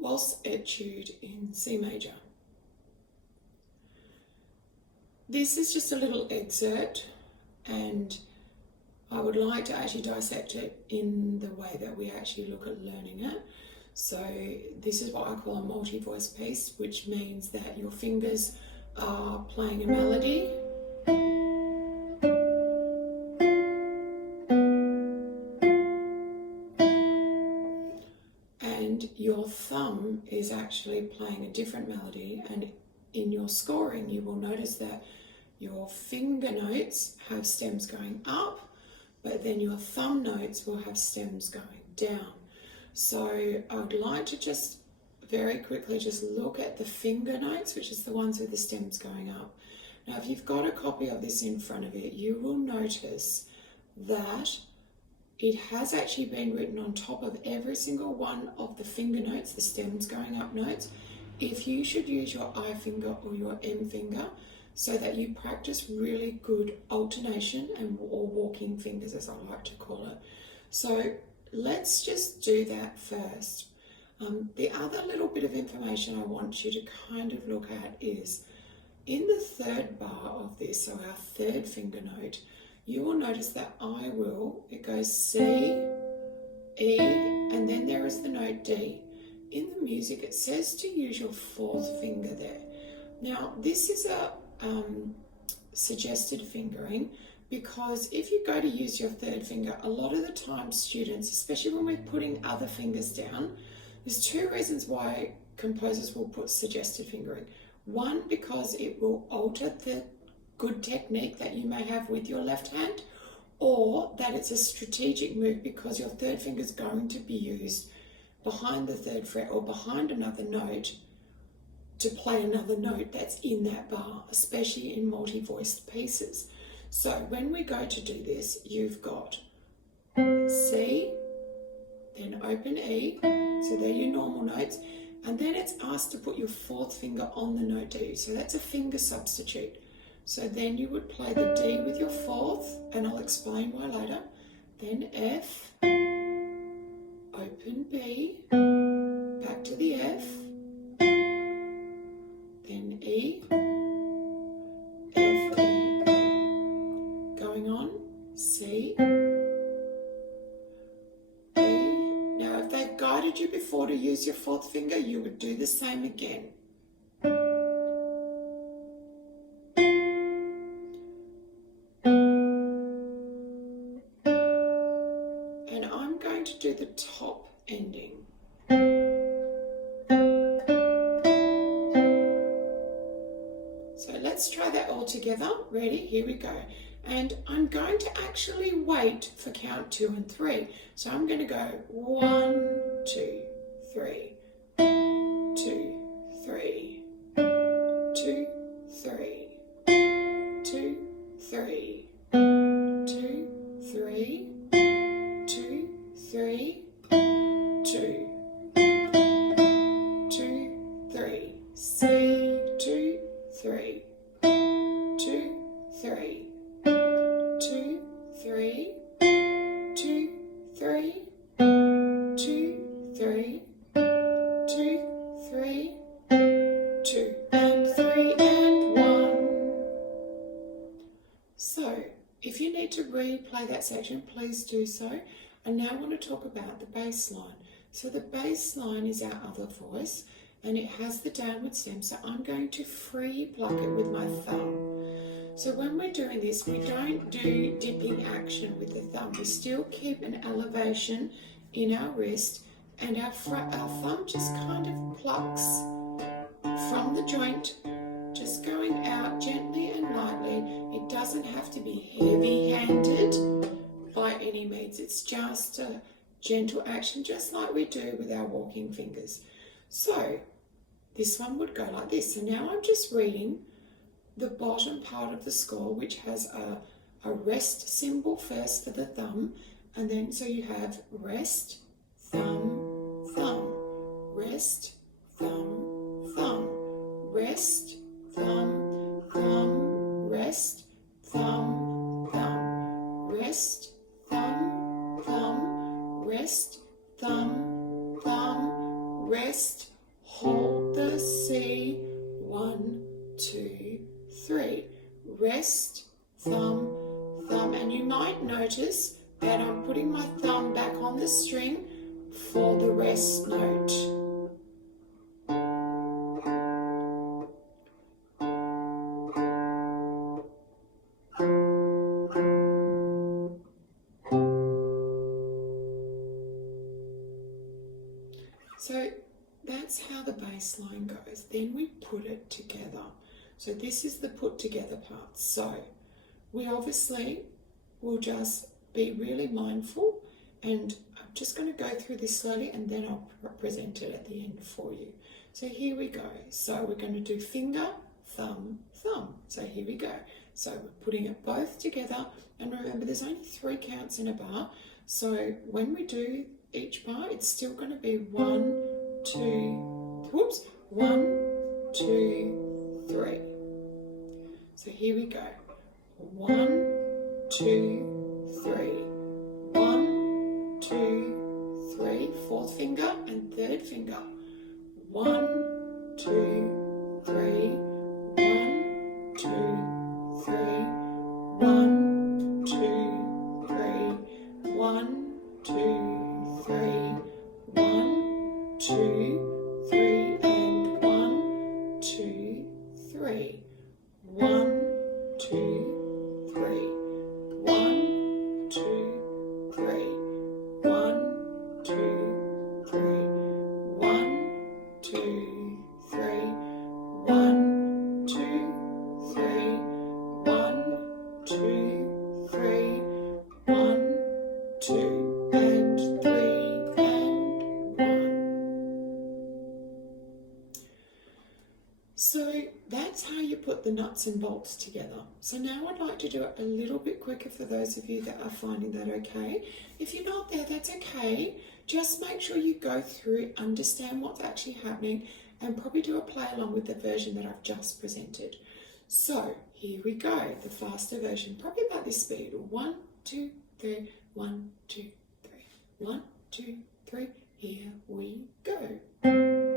Waltz Etude in C major. This is just a little excerpt, and I would like to actually dissect it in the way that we actually look at learning it. So this is what I call a multi-voice piece, which means that your fingers are playing a melody, and your thumb is actually playing a different melody. And in your scoring, you will notice that your finger notes have stems going up, but then your thumb notes will have stems going down. So I would like to just very quickly just look at the finger notes, which is the ones with the stems going up. Now, if you've got a copy of this in front of you, you will notice that it has actually been written on top of every single one of the finger notes, the stems going up notes, if you should use your I finger or your M finger, so that you practice really good alternation or walking fingers, as I like to call it. So let's just do that first. The other little bit of information I want you to kind of look at is in the third bar of this, so our third finger note, you will notice that it goes C, E, and then there is the note D. In the music, it says to use your fourth finger there. Now, this is a suggested fingering, because if you go to use your third finger, a lot of the time students, especially when we're putting other fingers down, there's two reasons why composers will put suggested fingering. One, because it will alter the good technique that you may have with your left hand, or that it's a strategic move because your third finger is going to be used behind the third fret or behind another note to play another note that's in that bar, especially in multi-voiced pieces. So when we go to do this, you've got C, then open E, so they're your normal notes, and then it's asked to put your fourth finger on the note D, so that's a finger substitute. So then you would play the D with your fourth, and I'll explain why later, then F, open B, back to the F, then E, F, E, E. Going on, C, E. Now if they've guided you before to use your fourth finger, you would do the same again. And I'm going to do the top ending. So let's try that all together. Ready? Here we go. And I'm going to actually wait for count 2 and 3. So I'm going to go 1, 2, 3, 2, 3, 2, 3, 2, 3, 2, 3, 2, 3, 2, 2, 3, C, 2, 3, 2, 3, 2, 3, 2, 3, 2, 3, 2, 3, 2, and 3 and 1. So, if you need to replay that section, please do so. I now want to talk about the bass line. So the bass line is our other voice, and it has the downward stem, so I'm going to free pluck it with my thumb. So when we're doing this, we don't do dipping action with the thumb. We still keep an elevation in our wrist, and our thumb just kind of plucks from the joint, just going out gently and lightly. It doesn't have to be heavy-handed by any means. It's just a gentle action, just like we do with our walking fingers. So this one would go like this. So now I'm just reading the bottom part of the score, which has a rest symbol first for the thumb, and then so you have rest, thumb, thumb, rest, thumb, thumb, rest, thumb, thumb, rest, thumb, thumb, rest, thumb, thumb, rest, thumb, thumb, rest, rest, thumb, thumb, and you might notice that I'm putting my thumb back on the string for the rest note. So that's how the bass line goes. Then we put it together. So this is the put together part. So we obviously will just be really mindful, and I'm just going to go through this slowly and then I'll present it at the end for you. So here we go. So we're going to do finger, thumb, thumb. So here we go. So we're putting it both together, and remember there's only 3 counts in a bar. So when we do each bar, it's still going to be 1, 2, whoops, 1, 2, 3. So here we go. 1, 2, 3. 1, 2, 3. 4th finger and 3rd finger. 1, 2, 3. 1, 2, 3. 1, 2, 3. 1, 2, 3. 1, 2, 3. And 1, 2, 3. 1, 2, 3. 1, 2, 3. 1, 2, 3. 1, 2, 3. 1, 2, 3. 1, 2, 3. 1, 2, and 3, and 1. So that's how you put the nuts and bolts together. So now I'd like to do it a little bit quicker for those of you that are finding that okay. If you're not there, that's okay. Just make sure you go through, understand what's actually happening, and probably do a play along with the version that I've just presented. So here we go, the faster version, probably about this speed. 1, 2, 3, 1, 2, 3. 1, 2, 3, here we go.